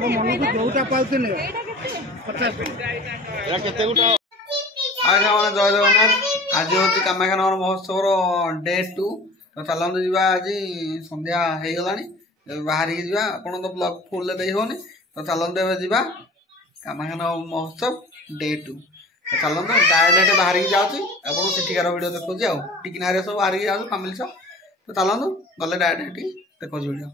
ମୋ ମନକୁ ଯୋଉଟା ପାଉଥିଲେ 50 ଏଟା କେତେ ଗୋଟା ଆଜ୍ଞା ମାନେ ଜୟ ଜଗନ୍ନାଥ। ଆଜି ହଉଛି କାମାକ୍ଷାନଗର ମହୋତ୍ସବର ଡେ 2। ତ ଚାଲନ୍ତୁ ଯିବା। ଆଜି ସନ୍ଧ୍ୟା ହେଇଗଲାଣି, ବାହାରିକି ଯିବା। ଆପଣ ତ ବ୍ଲଗ ଫୁଲରେ ଦେଇ ହଉନି, ତ ଚାଲନ୍ତୁ ଏବେ ଯିବା କାମାକ୍ଷାନଗର ମହୋତ୍ସବ ଡେ 2। ତ ଚାଲନ୍ତୁ ଡାଇରେକ୍ଟ ବାହାରିକି ଯାଉଛି, ଆପଣ ସେଠିକାର ଭିଡ଼ିଓ ଦେଖୁଛି ଆଉ ଟିକିନାରେ ସବୁ ବାହାରିକି ଯାଉଛୁ ଫ୍ୟାମିଲି ସହ। ତ ଚାଲନ୍ତୁ ଗଲେ ଡାଇରେକ୍ଟ ଦେଖୁଛି ଭିଡ଼ିଓ।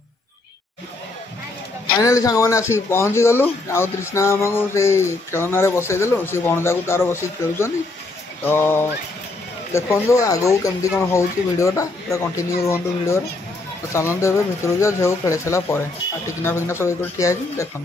फाइनाली सांग मैंने आसिक पहुँची गलु आउ तृष्णा मामा को से खेलना बसईदेलु सी भणजा को तार बस खेलुं। तो देखो आगू केमती कौन हो भिडटा पूरा कंटिन्यू रुहतु भिडियो। तो चलते ए भितर जा झील को खेल सारा पर टिकना फिकना सब ठिया देखो।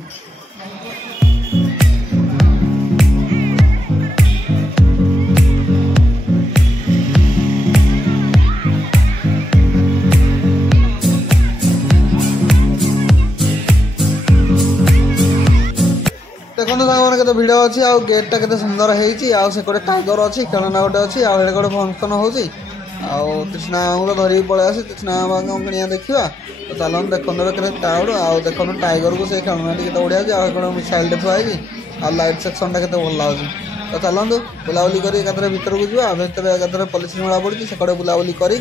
देखो सांग मैंने के भिड़ अच्छी आउ गेटा के सुंदर होटे टाइगर अच्छी खेलना गोटे अच्छी आड़े गोटे फंक्शन हो तृष्णा को धरिकी पलि आसी तृष्णा किणिया देखा। तो चलते देखो टाउड आउ देखो टाइगर को से खेलना के बढ़िया मिसाइल थुआई आ लाइट सेक्शन टा के भल लगे। तो चलतु बुलाबुली कर भर को जा भर पुलिस मेला पड़ी से बुलाबुली कर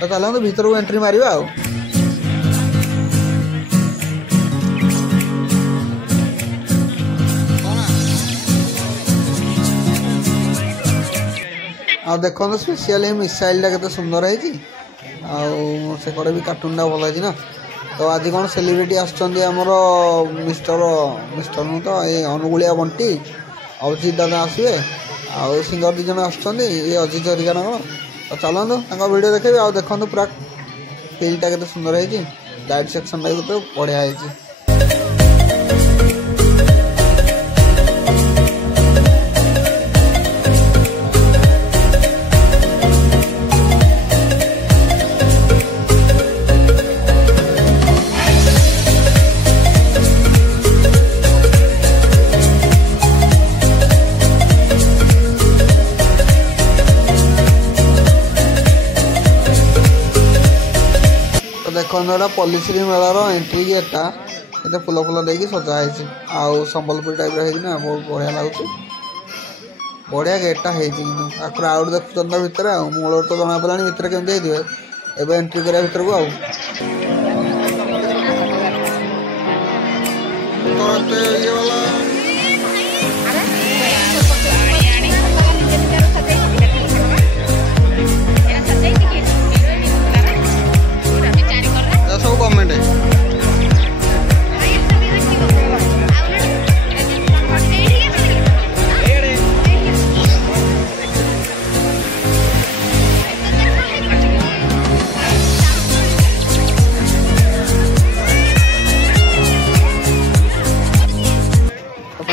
तो चलतु भर को एंट्री मार। आ देखो स्पेशल मिसाइल के सुंदर है से भी कार्टून टा भल है ना। तो आज कौन सेलिब्रिटी आमर मिस्टर मिस्टर नु तो ये अनुगुलिया बंटी अजित दादा आसवे आउ सिंगर दी जन आसुँच ये अजित हरिका ना कौन। तो चलतु वीडियो देखे आ देखो पूरा फील्डटा के सुंदर है लाइट सेक्शन टा तो बढ़िया है। देखो पल्लीश्री मेलार एंट्री गेटा ये फुल फुल देकी सजाई आउ संबलपुर टाइप ना बहुत बढ़िया लगुच। बढ़िया गेटा है क्राउड देखुन भितर मूल तो जना पड़ा भितर केमती एवं एंट्री करा भर को सब गवर्नमेंट है।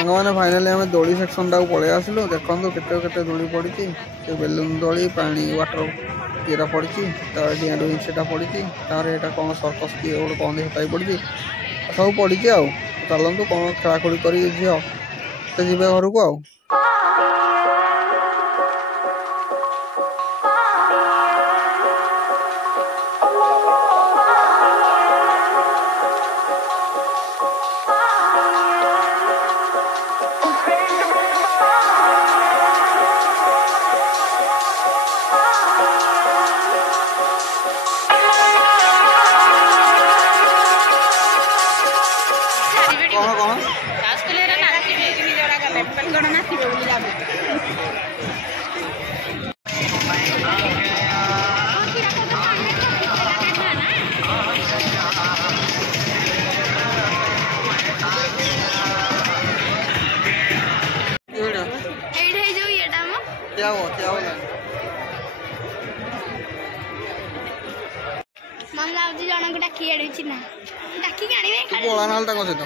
मैंने फाइनाली आम दोली सेक्शन टाक पलि आसलु। देखो केते दोली पड़ी बेलून दोली पानी वाटर ये पड़ी डिया डुईंग से पड़ी यहाँ कौन सर्कस किए गोटे कौन देखा पड़ी सब पड़ी आ चलतु कौन खेलाखोली कर झील जी घर को आ। मन लाउजी जणक डाकी आडुची ना डाकी आनिबे बोला नाल ताको सहित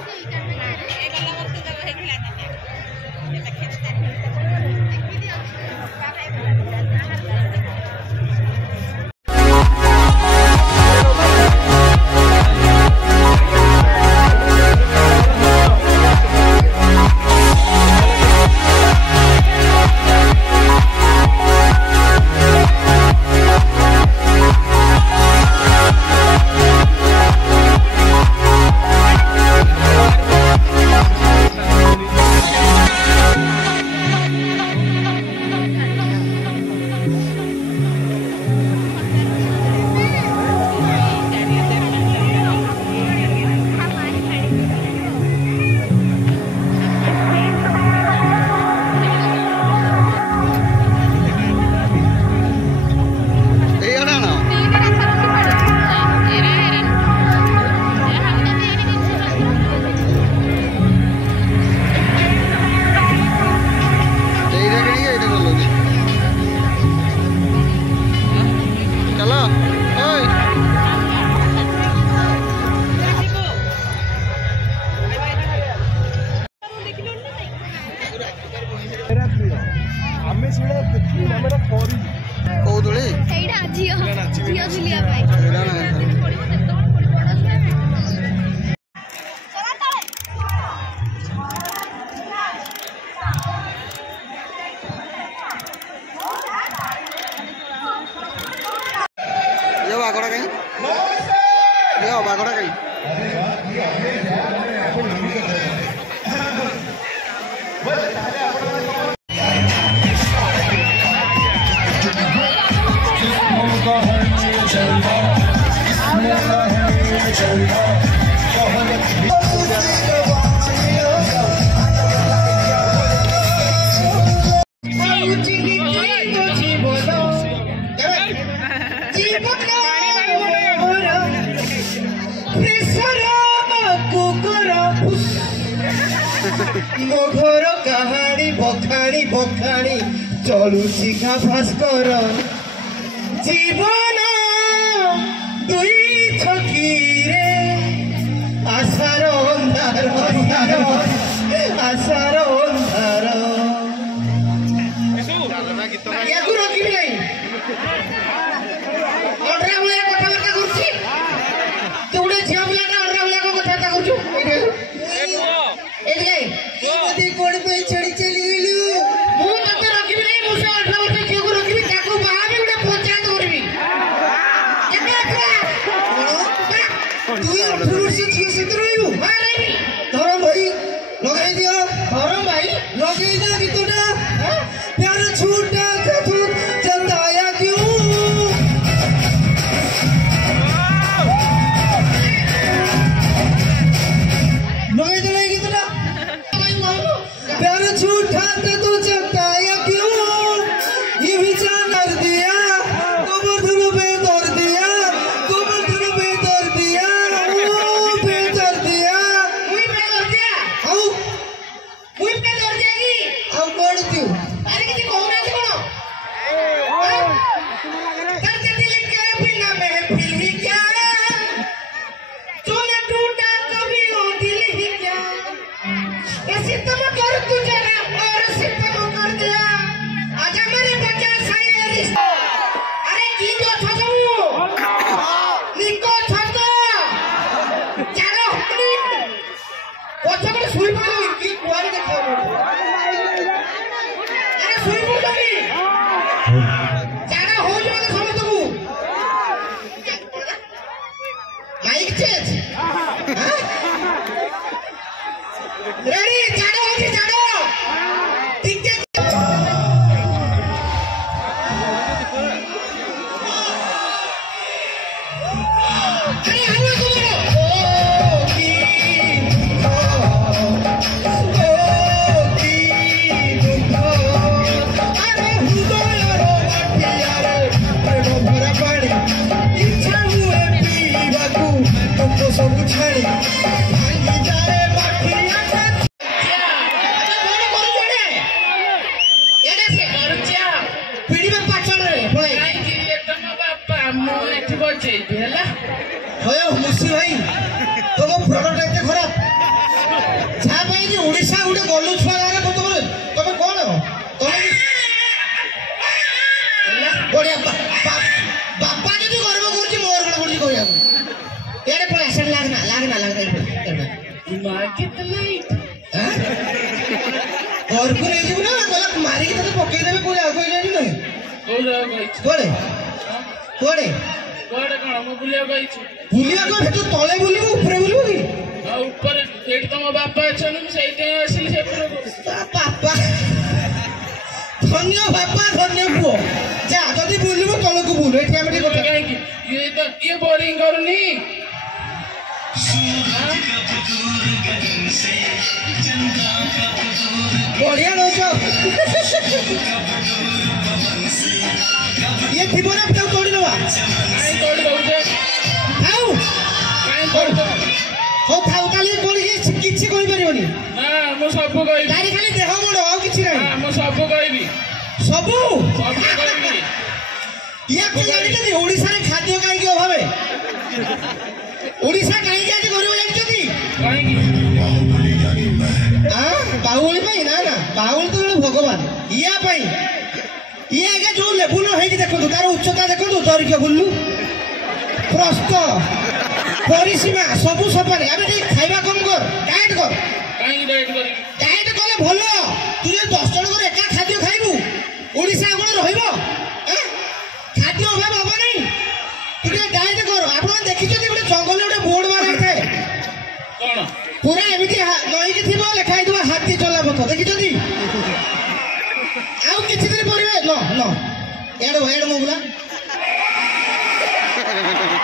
ଆମ ଘର କାହାଣୀ ବଖାଣି ବଖାଣି ଚଳୁଛି କା ଭାସ୍କର ଜୀବନ ଦୁଇ ଛକିରେ ଆଶାର ଅନ୍ଧାର ଆଶାର ଅନ୍ଧାର ୟାକୁ ରଖିବି ନାହିଁ ଅଣ୍ଡରା ଭଳିଆ କଥାବାର୍ତ୍ତା କରୁଛି ତୁ ଗୋଟେ ଝିଅ ପିଲାଟା ଅଣ୍ଡରା ଭଳିଆ କଥାବାର୍ତ୍ତା କରୁଛୁ କଣ ପାଇଁ ଛାଡି ଚାଲିଗଲୁ ମୁଁ ତତେ ରଖିବି ନାହିଁ ମୁଁ ସେ 18 ବର୍ଷ ଝିଅକୁ ରଖିବି ତାକୁ ବାହା ବି ଗୋଟେ ପଞ୍ଚାୟତ କରିବି ତୁ 18 ବର୍ଷ ଝିଅ ସହିତ ରହିବୁ ଧରମ ଭାଇ ଲଗାଇ ଦିଅ ଧରମ ଭାଇ ଲଗେଇ ଦିଅ ଗୀତଟା प्यार छूटा तू जताया क्यों लगे तो नहीं कितना प्यार छूटा तू जताया क्यों ये भी जान कर दिया कमर धुन पे दौड़ दिया कमर धुन पे दौड़ दिया पे दौड़ दिया मुई पे दौड़ दिया आओ मुई पे दौड़ जाएगी अब कौन तू अरे किसी को होना चाहिए दर्द दिल के बिना महफिल ही क्या तूने टूटा कभी वो दिल ही क्या ऐसे तुम कर तुझे और सितम कर दिया आजा मेरे बच्चा साये रिश्ता अरे की जो थको निको थको जानो कोठा में सुई पड़ो की कुआरी देखो अरे सुई पड़ो जाना हो जाओ समझ तू माइक चेंज रेडी जानो हो जानो ठीक है अरे हवा को ओ की अरे हुदयरो माटियारे प्रेम भरा पानी इच्छा हुए पीवाकू तुमको सब छाड़ी भांगी जाए माटिया अच्छा कौन करू जड़े एडे से करचिया पीड़ी में पाचन रे भाई आई कि तम बापा मो एठी बचे भेला होय मुसी भाई तोको प्रोडक्ट एते खराब जा भाई कि ओडिसा उडे गलु छुआ रे तमे तमे कोन हो तमे बढ़िया बापा जो गर्व कर मोर गण बोली कहया यारे पळे असर लागना दिमाग कितना हां और को रे जीव ना गलत मारी के तो पकई देबे कोई आ कोई जानी नहीं कोड़े कोड़े कोड़े कोन हम बुलिया को तू तले बुलिबू ऊपर बुलिबू की आ ऊपर एट तम बापा छन सेते आसिल से पापा धन्य बापा धन्य पुओ जा जदी बुलिबू तले को बुल एठी हम कथा काहे की ये तो ये बोरिंग करनी बढ़िया लोचो ये थिबोरा पे तोड़ी दवा आई तोड़ी दउजे खाऊ काहे तोड़ी दवा हो खाऊ ताली कोली किछि कोइ परियोनी हां मो सब कहि तारी खाली देह मोड़ आ किछि नै हां मो सब कहिबी सब कहिबी या को जानि कि ओडिसा रे खाद्य काहे की अभावे ओडिसा काहे की आज गरीब जानि छथि काहे की हां बाहुली पई ना ना बाहुली तो भगवान या पई ये आगे जो लेवल है देखो तार उच्चता देखो दरिक बुल्लू प्रस्त परिसीमा सबु सफारे आबे खाइबा कम कर डाइट कर काई डाइट कले भलो तू जे 10 जण कर एका खाद्य खाइबू ओडिसा कोन रहइबो खाद्य अभाव होबो नै तू जे डाइट कर आपण देखि जति गोटे जंगल गोटे बोर्ड मारा थाए कोन पूरा एमिति नई के थिबो लेखाइ दवा हाथी चला पथ देखि जति आउ किछि दिन परिवे न एड मोबला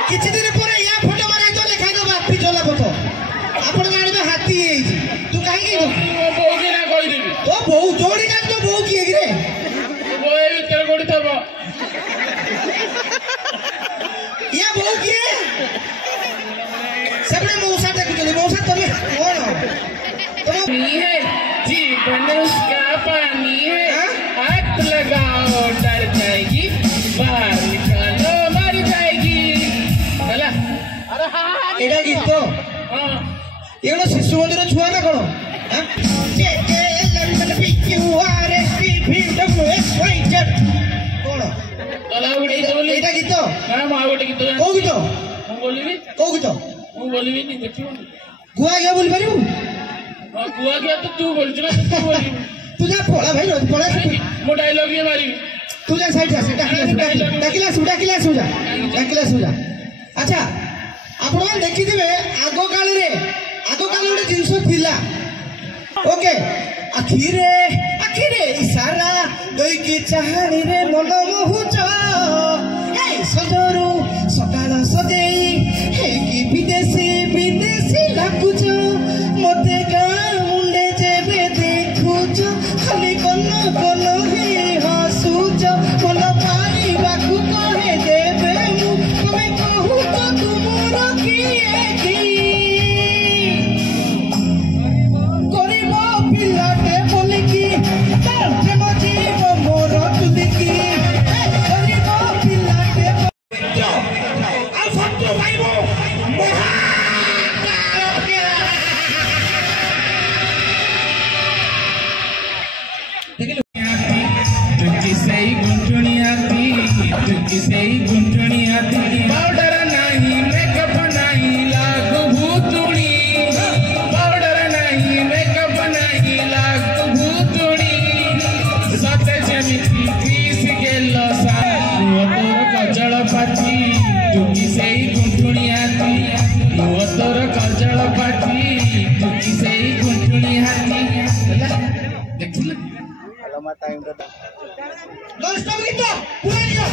किछि दिन पर या फोटो मारा तो लेखाइ दो हाथी चला पथ आपण गाड़ी में हाथी हे तू काहे की बो की ना कहि देबी तो बहु जोड़ी का तो बहु की रे बो ए भीतर गोड़ी थबो या बहु की सबने मौसा देखु चली मौसा तमे कोन हो तुम मी है जी ଏଇଟା ଗୀତ ଏ କଣ ଶିଶୁ ମନ୍ଦିର ଛୁଆ ନା କଣ ଏଇଟା ଗୀତ କୋଉ ଗୀତ କୋଉ ଗୀତ ଗୁଆ ଘିଅ ବୋଲି ପାରିବୁ ତୁ ଯା ପଳା ଭାଇ ପଳା ତୁ ଯା ସାଇଡ୍ ଆସ ଡାକିଲା ଆସିବୁ ଯା ଆଚ୍ଛା ଆପଣମାନେ ଦେଖିଥିବେ ଆଗ କାଳରେ ଗୋଟେ ଜିନିଷ ଥିଲା ଓକେ ଆଖିରେ ଇସାରା ଦେଇକି ଚାହାଣିରେ ମନ ମୋହୁଛ ସଜରୁ ସକାଳ ସଜେଇ ହେଇକି ବିଦେଶୀ ଲାଗୁଛ ମତେ ଗାଁ ମୁଣ୍ଡେ ଯେବେ ଦେଖୁଛ ଖାଲି କନ ହିଁ ହସୁଛ ଭଲ ପାଇବାକୁ କହେ ଦେବେ ମୁଁ ତମେ କହୁଛ ତୁମର କିଏ କି ଗରିବ ପିଲାଟେ ବୋଲିକି ପ୍ରେମ ଜୀବ ମୋର ତୁଲିକି ଗରିବ ପିଲାଟେ ଆଉ ସତ୍ୟ ପାଇବ पाउडर नहीं मेकअप नहीं लागू भूतुड़ी पाउडर नहीं मेकअप नहीं लागू भूतुड़ी सते जेमिति पीस गेलो सा तोर कजल पाठी तुकी सेई गुंठुणी हाथी तोर कजल पाठी तुकी सेई गुंठुणी हाथी देखिला Non-stop gito! Pulang gito!